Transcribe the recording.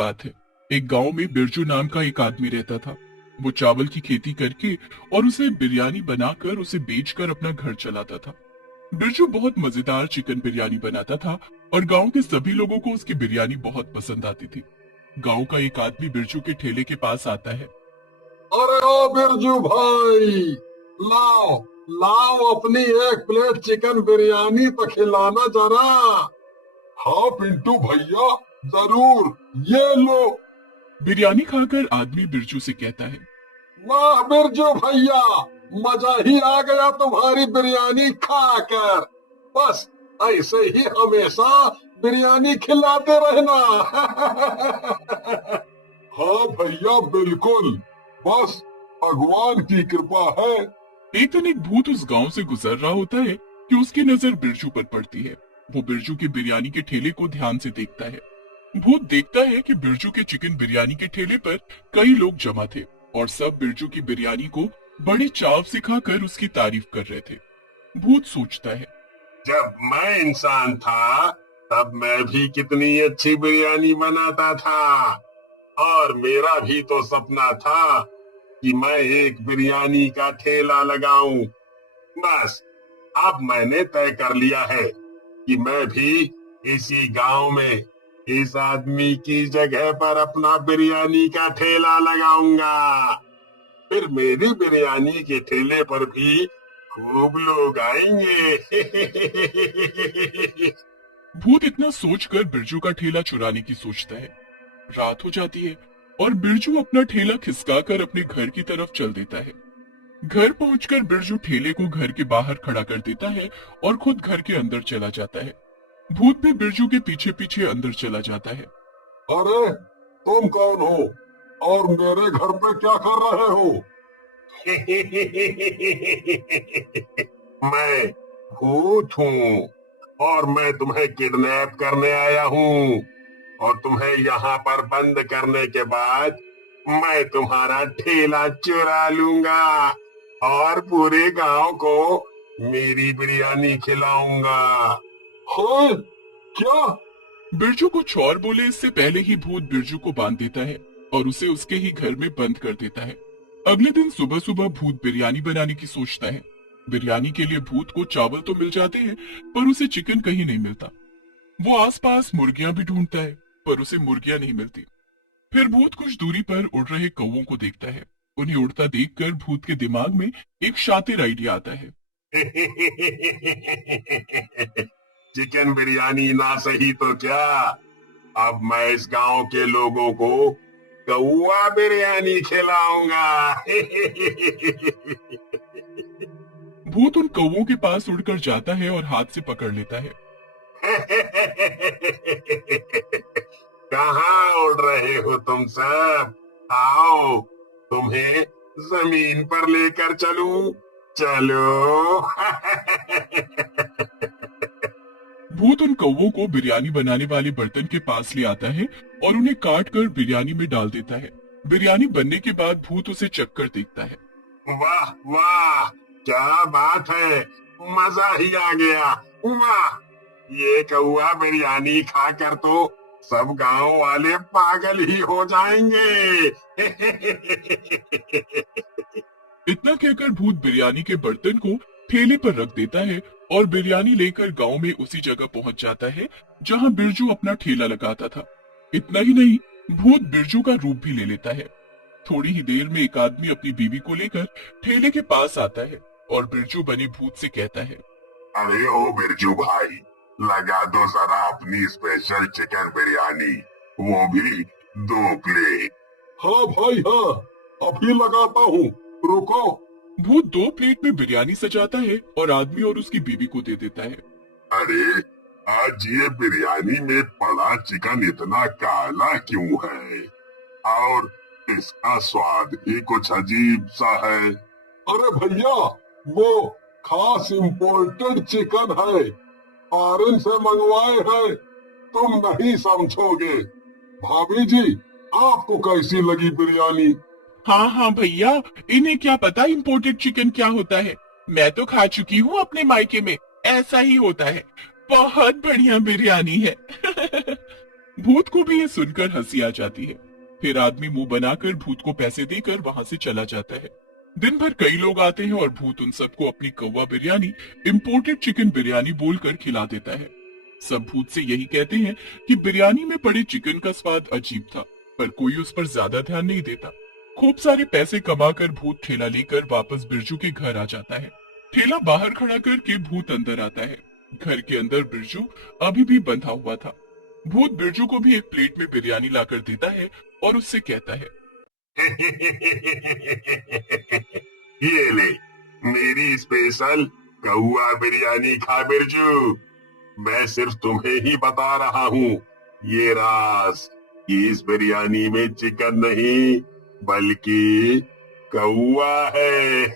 बात है। एक गांव में बिरजू नाम का एक आदमी रहता था। वो चावल की खेती करके और उसे बिरयानी बनाकर उसे बेचकर अपना घर चलाता था। बिरजू बहुत मजेदार चिकन बिरयानी बनाता था और गांव के सभी लोगों को उसकी बिरयानी बहुत पसंद आती थी। गांव का एक आदमी बिरजू के ठेले के पास आता है। अरे ओ बिरजू भाई, लाओ लाओ अपनी एक प्लेट चिकन बिरयानी तो खिलाना जरा। हाँ पिंटू भैया, जरूर, ये लो। बिरयानी खाकर आदमी बिरजू से कहता है। वाह बिरजू भैया, मजा ही आ गया तुम्हारी बिरयानी खाकर। बस ऐसे ही हमेशा बिरयानी खिलाते रहना। हाँ भैया बिल्कुल, बस भगवान की कृपा है। एक दिन एक भूत उस गांव से गुजर रहा होता है कि उसकी नजर बिरजू पर पड़ती है। वो बिरजू की बिरयानी के ठेले को ध्यान से देखता है। भूत देखता है कि बिरजू के चिकन बिरयानी के ठेले पर कई लोग जमा थे और सब बिरजू की बिरयानी को बड़े चाव से खाकर उसकी तारीफ कर रहे थे। भूत सोचता है। जब मैं इंसान था तब मैं भी कितनी अच्छी बिरयानी बनाता था, और मेरा भी तो सपना था कि मैं एक बिरयानी का ठेला लगाऊं। बस अब मैंने तय कर लिया है कि मैं भी इसी गांव में इस आदमी की जगह पर अपना बिरयानी का ठेला लगाऊंगा। फिर मेरी बिरयानी के ठेले पर भी खूब लोग आएंगे। भूत इतना सोचकर बिरजू का ठेला चुराने की सोचता है। रात हो जाती है और बिरजू अपना ठेला खिसकाकर अपने घर की तरफ चल देता है। घर पहुंचकर बिरजू ठेले को घर के बाहर खड़ा कर देता है और खुद घर के अंदर चला जाता है। भूत भी बिरजू के पीछे पीछे अंदर चला जाता है। अरे तुम कौन हो और मेरे घर पे क्या कर रहे हो? मैं भूत हूँ और मैं तुम्हें किडनैप करने आया हूँ, और तुम्हें यहाँ पर बंद करने के बाद मैं तुम्हारा ठेला चुरा लूंगा और पूरे गांव को मेरी बिरयानी खिलाऊंगा। हाँ, क्या? बिरजू कुछ और बोले इससे पहले ही भूत बिरजू को बांध देता है और उसे उसके ही घर में बंद कर देता है। अगले दिन सुबह सुबह भूत बिरयानी बनाने की सोचता है। बिरयानी के लिए भूत को चावल तो मिल जाते हैं पर उसे चिकन कहीं नहीं मिलता। वो आसपास मुर्गियां भी ढूंढता है पर उसे मुर्गियां नहीं मिलती। फिर भूत कुछ दूरी पर उड़ रहे कौवों को देखता है। उन्हें उड़ता देखकर भूत के दिमाग में एक शातिर आइडिया आता है। चिकन बिरयानी ना सही तो क्या, अब मैं इस गांव के लोगों को कौवा बिरयानी खिलाऊंगा। भूत उन कौवों के पास उड़कर जाता है और हाथ से पकड़ लेता है। कहाँ उड़ रहे हो तुम सब? आओ, तुम्हें जमीन पर लेकर चलूं। चलो। भूत उन कौवों को बिरयानी बनाने वाले बर्तन के पास ले आता है और उन्हें काट कर बिरयानी में डाल देता है। बिरयानी बनने के बाद भूत उसे चखकर देखता है। वाह वाह, क्या बात है, मजा ही आ गया। वाह, ये कौवा बिरयानी खाकर तो सब गांव वाले पागल ही हो जाएंगे। इतना कहकर भूत बिरयानी के बर्तन को ठेले पर रख देता है और बिरयानी लेकर गांव में उसी जगह पहुंच जाता है जहां बिरजू अपना ठेला लगाता था। इतना ही नहीं, भूत बिरजू का रूप भी ले लेता है। थोड़ी ही देर में एक आदमी अपनी बीवी को लेकर ठेले के पास आता है और बिरजू बने भूत से कहता है। अरे ओ बिरजू भाई, लगा दो जरा अपनी स्पेशल चिकन बिरयानी, वो भी 2 प्लेट। हाँ भाई हाँ, अभी लगाता हूँ, रुको। भूत 2 प्लेट में बिरयानी सजाता है और आदमी और उसकी बीवी को दे देता है। अरे आज ये बिरयानी में पड़ा चिकन इतना काला क्यों है, और इसका स्वाद भी कुछ अजीब सा है। अरे भैया, वो खास इम्पोर्टेड चिकन है, फॉरेन से मंगवाए हैं, तुम नहीं समझोगे। भाभी जी, आपको कैसी लगी बिरयानी? हाँ हाँ भैया, इन्हें क्या पता इम्पोर्टेड चिकन क्या होता है। मैं तो खा चुकी हूँ अपने मायके में, ऐसा ही होता है। बहुत बढ़िया बिरयानी है। भूत को भी ये सुनकर हंसी आ जाती है। फिर आदमी मुंह बनाकर भूत को पैसे देकर वहां से चला जाता है। दिन भर कई लोग आते हैं और भूत उन सबको अपनी कौवा बिरयानी, इम्पोर्टेड चिकन बिरयानी बोलकर खिला देता है। सब भूत से यही कहते हैं कि बिरयानी में पड़े चिकन का स्वाद अजीब था, पर कोई उस पर ज्यादा ध्यान नहीं देता। खूब सारे पैसे कमाकर भूत ठेला लेकर वापस बिरजू के घर आ जाता है। ठेला बाहर खड़ा करके भूत अंदर आता है। घर के अंदर बिरजू अभी भी बंधा हुआ था। भूत बिरजू को भी एक प्लेट में बिरयानी लाकर देता है और उससे कहता है, ये ले, मेरी स्पेशल कौआ बिरयानी खा बिरजू। मैं सिर्फ तुम्हें ही बता रहा हूँ ये राज कि इस बिरयानी में चिकन नहीं बल्कि कौआ है।